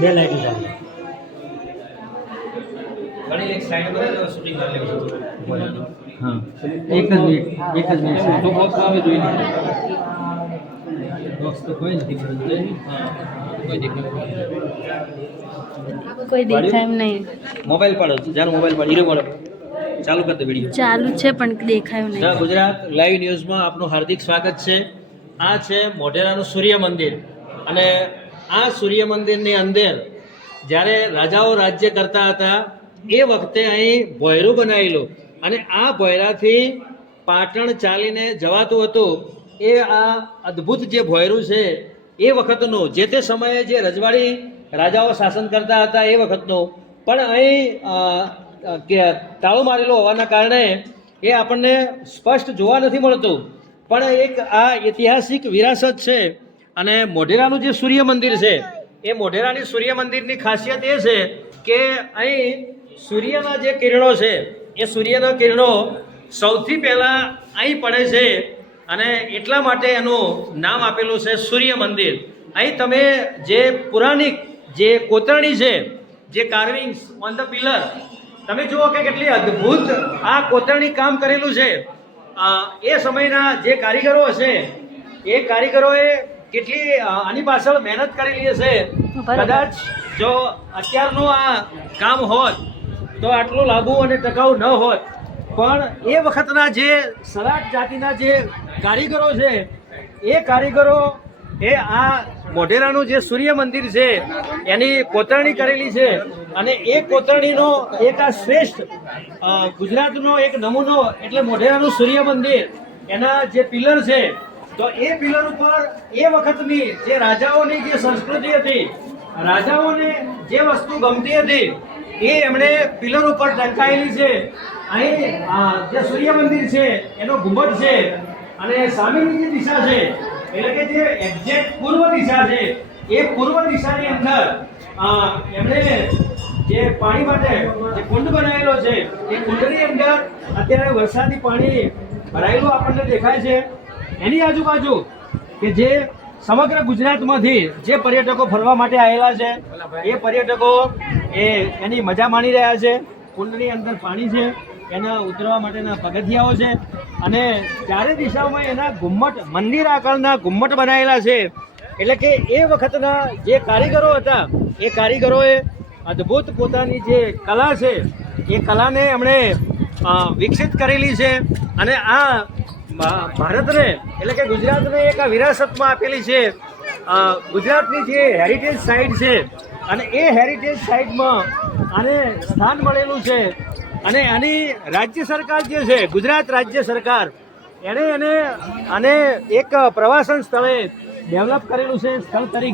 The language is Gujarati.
બે લાઈટ ચાલે. હા, એક જ મિનિટ. તો બોક્સ આવે જોઈ લે. બોક્સ તો કોઈ નથી પડતું. કોઈ દેખાય એમ નહીં. મોબાઈલ પાડો, જાન મોબાઈલ પાડી રહ્યો. ચાલુ કરી દે વિડીયો. ચાલુ છે પણ દેખાયું નહીં. ગુજરાત લાઈવ ન્યૂઝમાં આપનું હાર્દિક સ્વાગત છે. આ છે મોઢેરાનું સૂર્ય મંદિર અને આ સૂર્ય મંદિરની અંદર જ્યારે રાજાઓ રાજ્ય કરતા હતા એ વખતે અહીં ભોયરું બનાવેલું અને આ ભોયરાથી પાટણ ચાલીને જવાતું હતું. એ આ અદ્ભુત જે ભોયરું છે એ વખતનું, જે તે સમયે જે રજવાડી રાજાઓ શાસન કરતા હતા એ વખતનું, પણ અહીં કે તાળું મારેલું હોવાના કારણે એ આપણને સ્પષ્ટ જોવા નથી મળતું. પણ એક આ ઐતિહાસિક વિરાસત છે. અને મોઢેરાનું જે સૂર્ય મંદિર છે એ મોઢેરાની સૂર્ય મંદિરની ખાસિયત એ છે કે અહીં સૂર્યના જે કિરણો છે એ સૂર્યના કિરણો સૌથી પહેલાં અહીં પડે છે અને એટલા માટે એનું નામ આપેલું છે સૂર્ય મંદિર. અહીં તમે જે પુરાણિક જે કોતરણી છે, જે કાર્વિંગ્સ ઓન ધ પિલર, તમે જુઓ કે કેટલી અદ્ભુત આ કોતરણી કામ કરેલું છે. એ સમયના જે કારીગરો હશે એ કારીગરોએ કેટલી આની પાછળ મહેનત કરેલી હશે. કદાચ જો અત્યારનું આ કામ હોત તો આટલું લાંબુ અને ટકાઉ ન હોત. પણ એ વખતના જે સલાટ જાતિના જે કારીગરો છે એ કારીગરો એ આ મોઢેરાનું જે સૂર્ય મંદિર છે એની કોતરણી કરેલી છે. અને એ કોતરણીનો એક આ શ્રેષ્ઠ ગુજરાતનો એક નમૂનો એટલે મોઢેરાનું સૂર્ય મંદિર. એના જે પિલર છે તો એ પિલર ઉપર એ વખતની જે રાજાઓની જે સંસ્કૃતિ હતી, રાજાઓને જે વસ્તુ ગમતી હતી એ એમણે પિલર ઉપર ટંકાયેલી છે. અહીં જે સૂર્ય મંદિર છે એનો ઘુમટ છે અને સામેની જે દિશા છે એટલે કે જે એક્ઝેક્ટ પૂર્વ દિશા છે એ પૂર્વ દિશાની અંદર એમણે જે પાણી માટે જે કુંડ બનાવેલો છે એ કુંડની અંદર અત્યારે વરસાદી પાણી ભરાયેલું આપણને દેખાય છે. એની આજુબાજુ કે જે સમગ્ર ગુજરાતમાંથી જે પર્યટકો ફરવા માટે આવેલા છે એ પર્યટકો એની મજા માણી રહ્યા છે. કુંડની અંદર પાણી છે, એના ઉતરવા માટેના પગથિયાઓ છે અને ચારે દિશાઓમાં એના ઘુમ્મટ, મંદિર આકારના ઘુમ્મટ બનાવેલા છે. એટલે કે એ વખતના જે કારીગરો હતા એ કારીગરોએ અદ્ભુત પોતાની જે કલા છે એ કલાને એમણે વિકસિત કરેલી છે અને આ ભારતને એટલે કે ગુજરાતને એક આ વિરાસતમાં આપેલી છે. ગુજરાતની જે હેરિટેજ સાઇટ છે અને એ હેરિટેજ સાઇટમાં આને સ્થાન મળેલું છે. અને આની રાજ્ય સરકાર જે છે, ગુજરાત રાજ્ય સરકાર, એણે આને એક પ્રવાસન સ્થળે ડેવલપ કરેલું છે સ્થળ તરીકે.